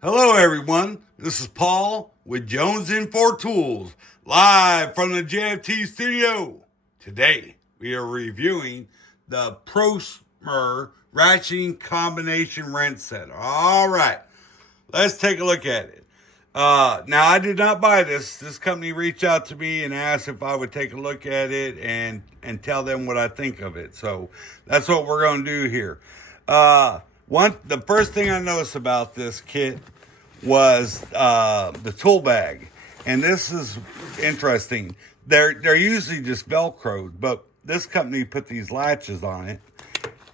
Hello, everyone. This is Paul with Jones In For Tools, live from the JFT studio. Today, we are reviewing the Prostormer Ratcheting Combination Wrench Set. All right, let's take a look at it. Now, I did not buy this. This company reached out to me and asked if I would take a look at it and tell them what I think of it. So that's what we're going to do here. The first thing I noticed about this kit was the tool bag, and this is interesting. They're usually just Velcroed, but this company put these latches on it,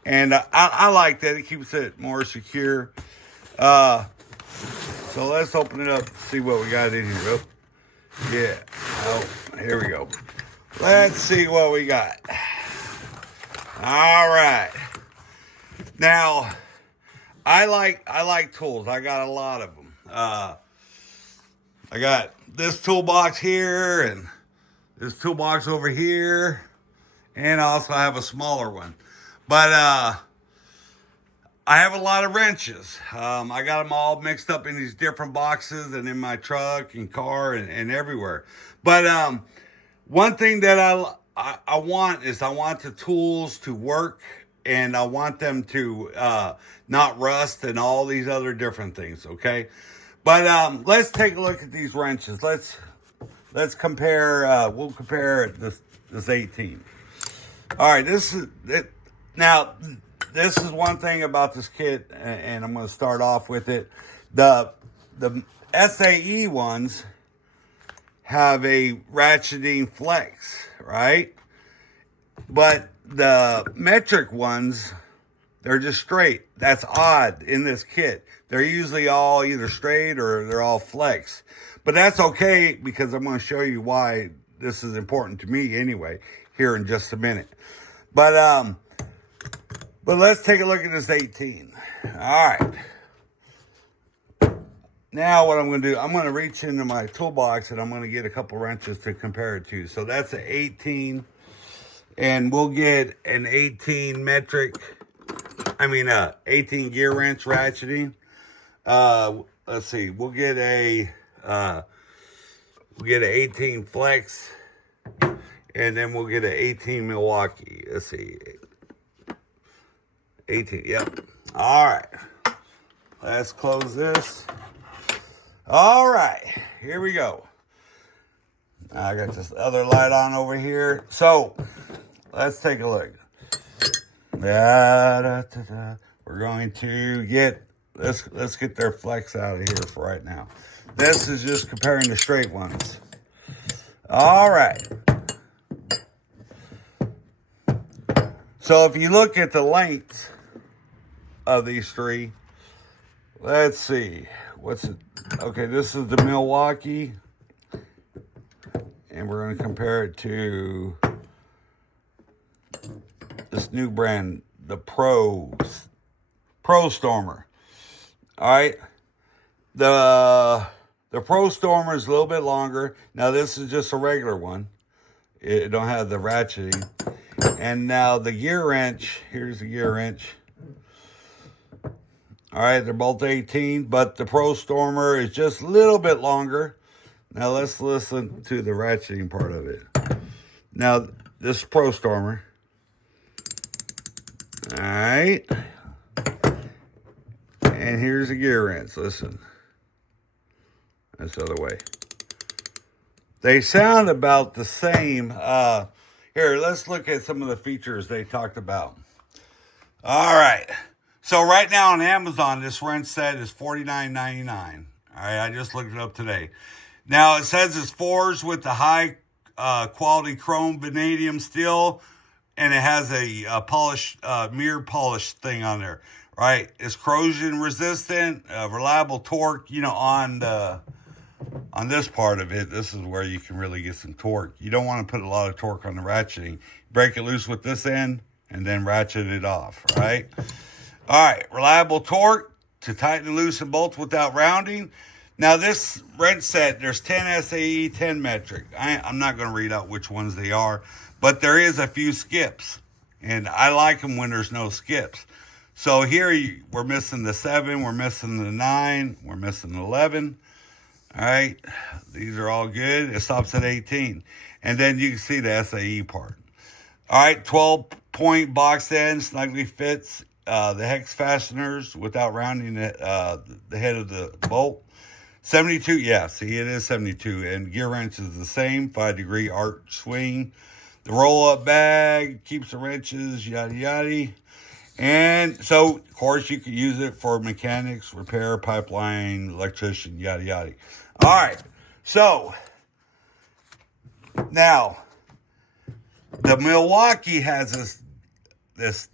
and I like that. It keeps it more secure. So let's open it up, see what we got in here. Oh, yeah. Oh, here we go. Let's see what we got. All right. Now, I like tools. I got a lot of them. I got this toolbox here and this toolbox over here, and I also have a smaller one. But I have a lot of wrenches. I got them all mixed up in these different boxes and in my truck and car and everywhere. But one thing that I want is I want the tools to work, and I want them to not rust and all these other different things, okay? But let's take a look at these wrenches. Let's compare. We'll compare this 18. All right, this is it. Now, this is one thing about this kit, and I'm going to start off with it. The SAE ones have a ratcheting flex, right? But the metric ones, they're just straight. That's odd in this kit. They're usually all either straight or they're all flex. But that's okay, because I'm going to show you why this is important to me anyway here in just a minute. But let's take a look at this 18. All right. Now what I'm going to do, I'm going to reach into my toolbox and I'm going to get a couple wrenches to compare it to. So that's an 18. And we'll get an 18 18 gear wrench ratcheting. Let's see, we'll get an 18 flex, and then we'll get an 18 Milwaukee. Let's see, 18. Yep. All right. Let's close this. All right, here we go. I got this other light on over here. So let's take a look. We're going to get, let's get their flex out of here for right now. This is just comparing the straight ones. All right. So if you look at the length of these three, let's see. What's it? Okay, this is the Milwaukee. And we're going to compare it to this new brand, the Prostormer. All right. The Prostormer is a little bit longer. Now, this is just a regular one. It don't have the ratcheting. And now the gear wrench, here's the gear wrench. All right, they're both 18, but the Prostormer is just a little bit longer. Now, let's listen to the ratcheting part of it. Now, this is Prostormer. All right. And here's the gear wrench. Listen. That's the other way. They sound about the same. Here, let's look at some of the features they talked about. All right. So right now on Amazon, this wrench set is $49.99. All right, I just looked it up today. Now, it says it's forged with the high quality chrome vanadium steel, and it has a mirror polish thing on there, right? It's corrosion resistant, reliable torque, on this part of it. This is where you can really get some torque. You don't want to put a lot of torque on the ratcheting. Break it loose with this end and then ratchet it off, right? All right, reliable torque to tighten and loosen bolts without rounding. Now, this wrench set, there's 10 SAE, 10 metric. I'm not going to read out which ones they are, but there is a few skips, and I like them when there's no skips. So here we're missing the 7, we're missing the 9, we're missing the 11. All right, these are all good. It stops at 18. And then you can see the SAE part. All right, 12-point box end, snugly fits the hex fasteners without rounding the head of the bolt. 72, yeah, see, it is 72. And gear wrench is the same, 5-degree arch swing. The roll-up bag keeps the wrenches, yada, yada. And so, of course, you can use it for mechanics, repair, pipeline, electrician, yada, yada. All right, so now the Milwaukee has this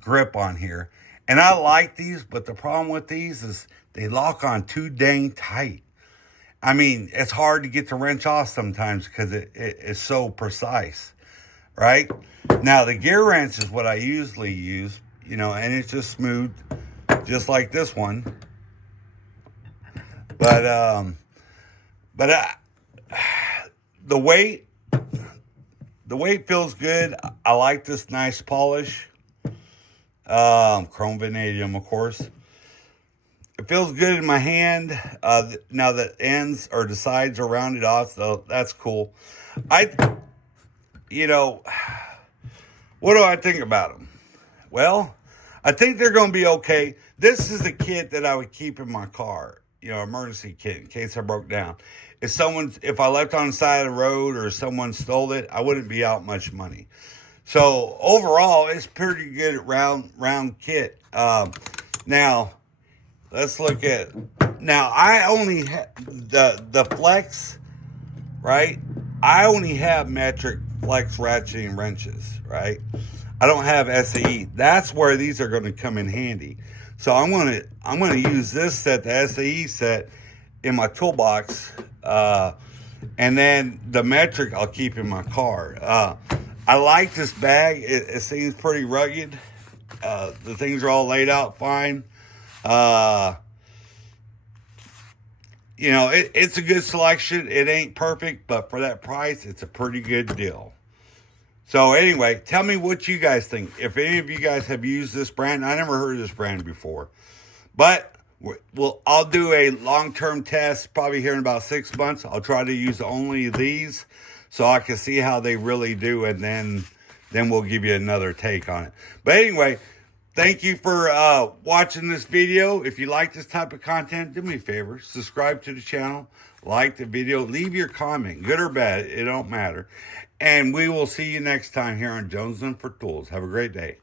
grip on here, and I like these, but the problem with these is they lock on too dang tight. I mean, it's hard to get the wrench off sometimes because it is so precise, right? Now, the gear wrench is what I usually use, you know, and it's just smooth, just like this one. But the weight feels good. I like this nice polish. Chrome vanadium, of course. It feels good in my hand. Now the ends or the sides are rounded off, so that's cool. You know, what do I think about them? Well, I think they're going to be okay. This is a kit that I would keep in my car, you know, emergency kit in case I broke down. If I left on the side of the road or someone stole it, I wouldn't be out much money. So overall, it's pretty good round kit. Now, let's look at, now I only have the flex, right? I only have metric flex ratcheting wrenches, right? I don't have SAE. That's where these are going to come in handy. So I'm going to use this set, the SAE set, in my toolbox, and then the metric I'll keep in my car. I like this bag. It seems pretty rugged. The things are all laid out fine. You know, it's a good selection. It ain't perfect, but for that price, it's a pretty good deal. So anyway, tell me what you guys think. If any of you guys have used this brand, I never heard of this brand before. But I'll do a long-term test probably here in about 6 months. I'll try to use only these so I can see how they really do, and then we'll give you another take on it. But anyway, thank you for watching this video. If you like this type of content, do me a favor. Subscribe to the channel. Like the video. Leave your comment. Good or bad. It don't matter. And we will see you next time here on Jonesing for Tools. Have a great day.